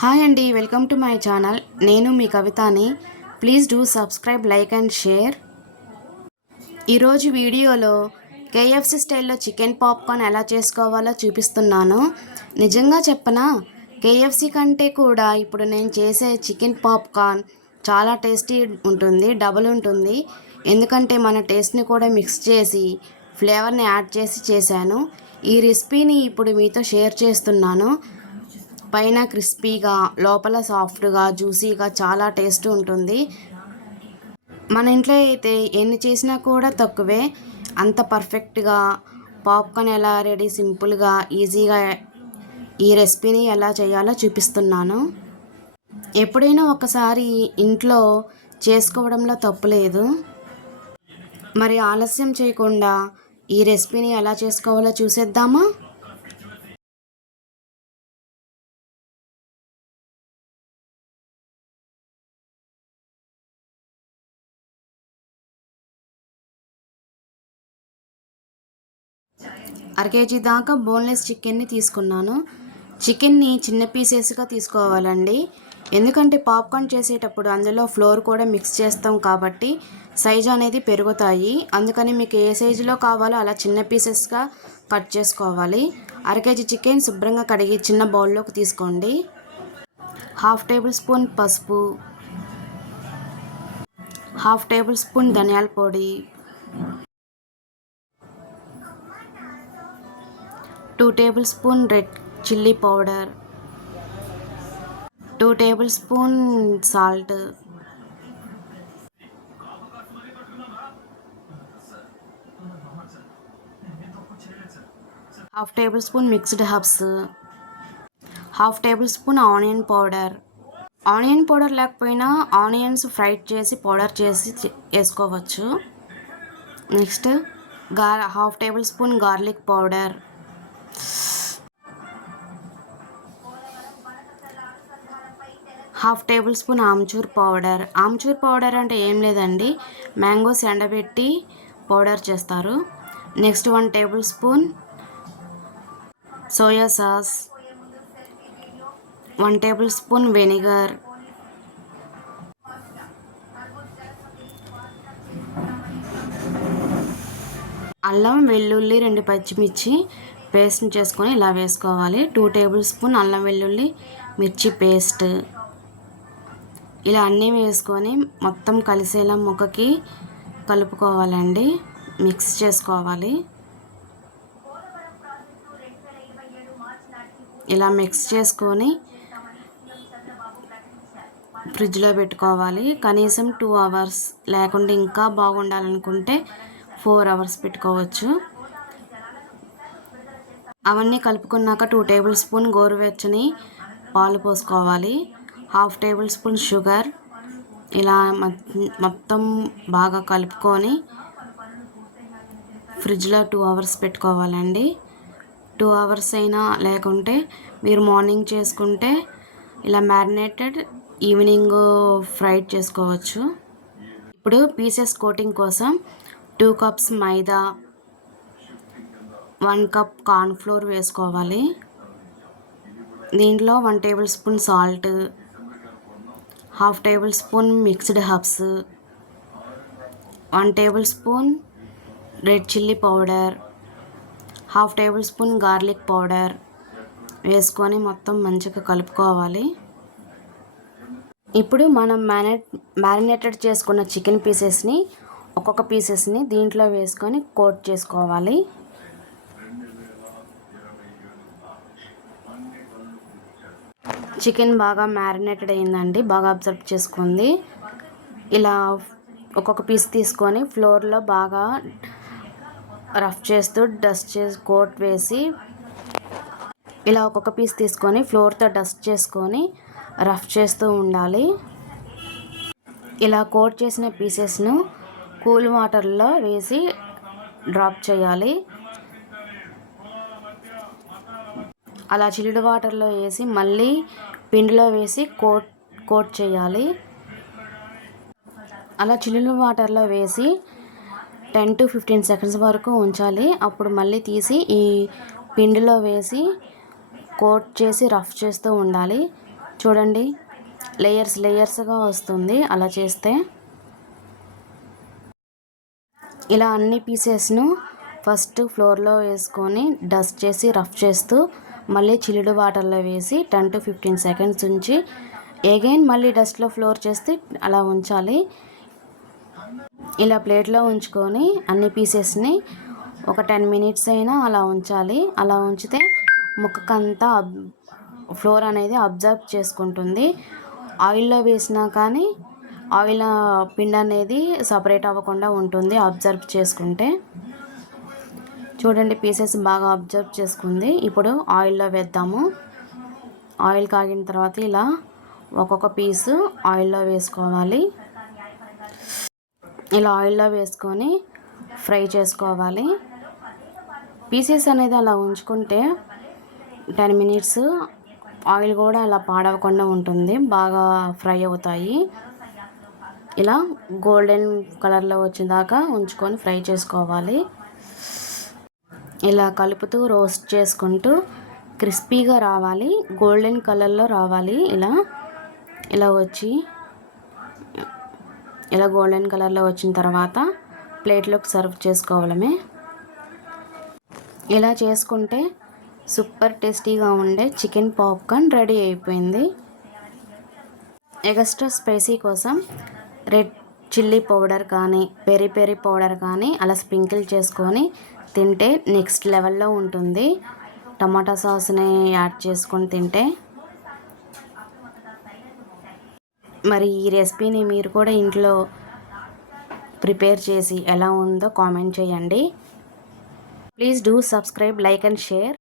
Hi అండి, welcome to my channel. నేను మీ కవితాని. Please do subscribe, like and share. ఈరోజు వీడియోలో కేఎఫ్సి స్టైల్లో చికెన్ పాప్కార్న్ ఎలా చేసుకోవాలో చూపిస్తున్నాను. నిజంగా చెప్పనా, కేఎఫ్సి కంటే కూడా ఇప్పుడు నేను చేసే చికెన్ పాప్కార్న్ చాలా టేస్టీ ఉంటుంది, డబుల్ ఉంటుంది. ఎందుకంటే మన టేస్ట్ని కూడా మిక్స్ చేసి ఫ్లేవర్ని యాడ్ చేసి చేశాను. ఈ రెసిపీని ఇప్పుడు మీతో షేర్ చేస్తున్నాను. పైన క్రిస్పీగా, లోపల సాఫ్ట్గా, జ్యూసీగా చాలా టేస్ట్ ఉంటుంది. మన ఇంట్లో అయితే ఎన్ని చేసినా కూడా తక్కువే. అంత పర్ఫెక్ట్గా పాప్కార్న్ ఎలా రెడీ, సింపుల్గా, ఈజీగా ఈ రెసిపీని ఎలా చేయాలో చూపిస్తున్నాను. ఎప్పుడైనా ఒకసారి ఇంట్లో చేసుకోవడంలో తప్పు లేదు. మరి ఆలస్యం చేయకుండా ఈ రెసిపీని ఎలా చేసుకోవాలో చూసేద్దామా? అరకేజీ దాకా బోన్లెస్ చికెన్ని తీసుకున్నాను. చికెన్ని చిన్న పీసెస్గా తీసుకోవాలండి. ఎందుకంటే పాప్కార్న్ చేసేటప్పుడు అందులో ఫ్లోర్ కూడా మిక్స్ చేస్తాం కాబట్టి సైజ్ అనేది పెరుగుతాయి. అందుకని మీకు ఏ సైజులో కావాలో అలా చిన్న పీసెస్గా కట్ చేసుకోవాలి. అరకేజీ చికెన్ శుభ్రంగా కడిగి చిన్న బౌల్లోకి తీసుకోండి. 1/2 టేబుల్ స్పూన్ పసుపు, 1/2 టేబుల్ స్పూన్ ధనియాల పొడి, 2 table spoon red chilli powder, 2 table spoon salt, 1/2 table spoon mixed herbs, 1/2 table spoon onion powder. Onion powder లేకపోయినా ఆనియన్స్ ఫ్రై చేసి పౌడర్ చేసి వేసుకోవచ్చు. Next 1/2 table spoon garlic powder, 1/2 table spoon amchur powder. Amchur powder అంటే ఏం లేదండి, mangoes ఎండబెట్టి powder చేస్తారు. Next 1 table spoon soya sauce, 1 table spoon vinegar, అల్లం వెల్లుల్లి 2 పచ్చిమిర్చి పేస్ట్ని చేసుకొని ఇలా వేసుకోవాలి. 2 టేబుల్ స్పూన్ అల్లం వెల్లుల్లి మిర్చి పేస్ట్. ఇలా అన్నీ వేసుకొని మొత్తం కలిసేలా ముక్కకి కలుపుకోవాలండి, మిక్స్ చేసుకోవాలి. ఇలా మిక్స్ చేసుకొని ఫ్రిడ్జ్లో పెట్టుకోవాలి. కనీసం 2 అవర్స్, లేకుంటే ఇంకా బాగుండాలనుకుంటే 4 అవర్స్ పెట్టుకోవచ్చు. అవన్నీ కలుపుకున్నాక 2 టేబుల్ స్పూన్ గోరువెచ్చని పాలు పోసుకోవాలి. 1/2 టేబుల్ స్పూన్ షుగర్. ఇలా మొత్తం బాగా కలుపుకొని ఫ్రిడ్జ్లో 2 అవర్స్ పెట్టుకోవాలండి. 2 అవర్స్ అయినా, లేకుంటే మీరు మార్నింగ్ చేసుకుంటే ఇలా మ్యారినేటెడ్ ఈవినింగ్ ఫ్రైడ్ చేసుకోవచ్చు. ఇప్పుడు పీసెస్ కోటింగ్ కోసం 2 కప్స్ మైదా, 1 కప్ కార్న్ఫ్లోర్ వేసుకోవాలి. దీంట్లో 1 table spoon salt, 1/2 table spoon mixed herbs, 1 table spoon red chilli powder, 1/2 table spoon garlic powder వేసుకొని మొత్తం మంచిగా కలుపుకోవాలి. ఇప్పుడు మనం మ్యారినేటెడ్ చేసుకున్న చికెన్ పీసెస్ని, ఒక్కొక్క పీసెస్ని దీంట్లో వేసుకొని కోట్ చేసుకోవాలి. చికెన్ బాగా మ్యారినేటెడ్ అయిందండి, బాగా అబ్జర్వ్ చేసుకుంది. ఇలా ఒక్కొక్క పీస్ తీసుకొని ఫ్లోర్లో బాగా రఫ్ చేస్తూ డస్ట్ చేసి కోట్ వేసి, ఇలా ఒక్కొక్క పీస్ తీసుకొని ఫ్లోర్తో డస్ట్ చేసుకొని రఫ్ చేస్తూ ఉండాలి. ఇలా కోట్ చేసిన పీసెస్ను కూల్ వాటర్లో వేసి డ్రాప్ చేయాలి. అలా చిల్లుడు వాటర్లో వేసి మళ్ళీ పిండిలో వేసి కోట్ చేయాలి. అలా చిల్లుడు వాటర్లో వేసి 10 to 15 సెకండ్స్ వరకు ఉంచాలి. అప్పుడు మళ్ళీ తీసి ఈ పిండిలో వేసి కోట్ చేసి రఫ్ చేస్తూ ఉండాలి. చూడండి లేయర్స్గా వస్తుంది అలా చేస్తే. ఇలా అన్ని పీసెస్ను ఫస్ట్ ఫ్లోర్లో వేసుకొని డస్ట్ చేసి రఫ్ చేస్తూ మళ్ళీ చిల్లుడు వాటర్లో వేసి 10 to 15 seconds ఉంచి అగైన్ మళ్ళీ డస్ట్లో ఫ్లోర్ చేస్తే అలా ఉంచాలి. ఇలా ప్లేట్లో ఉంచుకొని అన్ని పీసెస్ని ఒక 10 minutes అయినా అలా ఉంచాలి. అలా ఉంచితే ముక్కకంతా ఫ్లోర్ అనేది అబ్జర్వ్ చేసుకుంటుంది. ఆయిల్లో వేసినా కానీ ఆయిల్ పిండి అనేది సపరేట్ అవ్వకుండా ఉంటుంది అబ్జర్వ్ చేసుకుంటే. చూడండి పీసెస్ బాగా అబ్జర్వ్ చేసుకుంది. ఇప్పుడు ఆయిల్లో వేద్దాము. ఆయిల్ కాగిన తర్వాత ఇలా ఒక్కొక్క పీసు ఆయిల్లో వేసుకోవాలి. ఇలా ఆయిల్లో వేసుకొని ఫ్రై చేసుకోవాలి. పీసెస్ అనేది అలా ఉంచుకుంటే 10 minutes ఆయిల్ కూడా అలా పాడవకుండా ఉంటుంది, బాగా ఫ్రై అవుతాయి. ఇలా గోల్డెన్ కలర్లో వచ్చేదాకా ఉంచుకొని ఫ్రై చేసుకోవాలి. ఇలా కలుపుతూ రోస్ట్ చేసుకుంటూ క్రిస్పీగా రావాలి, గోల్డెన్ కలర్లో రావాలి. ఇలా వచ్చి ఇలా గోల్డెన్ కలర్లో వచ్చిన తర్వాత ప్లేట్లోకి సర్వ్ చేసుకోవడమే. ఇలా చేసుకుంటే సూపర్ టేస్టీగా ఉండే చికెన్ పాప్కార్న్ రెడీ అయిపోయింది. ఎక్స్ట్రా స్పైసీ కోసం రెడ్ చిల్లీ పౌడర్ కానీ పెరి పెరి పౌడర్ కానీ అలా స్ప్రింకిల్ చేసుకొని తింటే నెక్స్ట్ లెవెల్లో ఉంటుంది. టమాటా సాస్ని యాడ్ చేసుకొని తింటే. మరి ఈ రెసిపీని మీరు కూడా ఇంట్లో ప్రిపేర్ చేసి ఎలా ఉందో కామెంట్ చేయండి. Please do subscribe, like and share.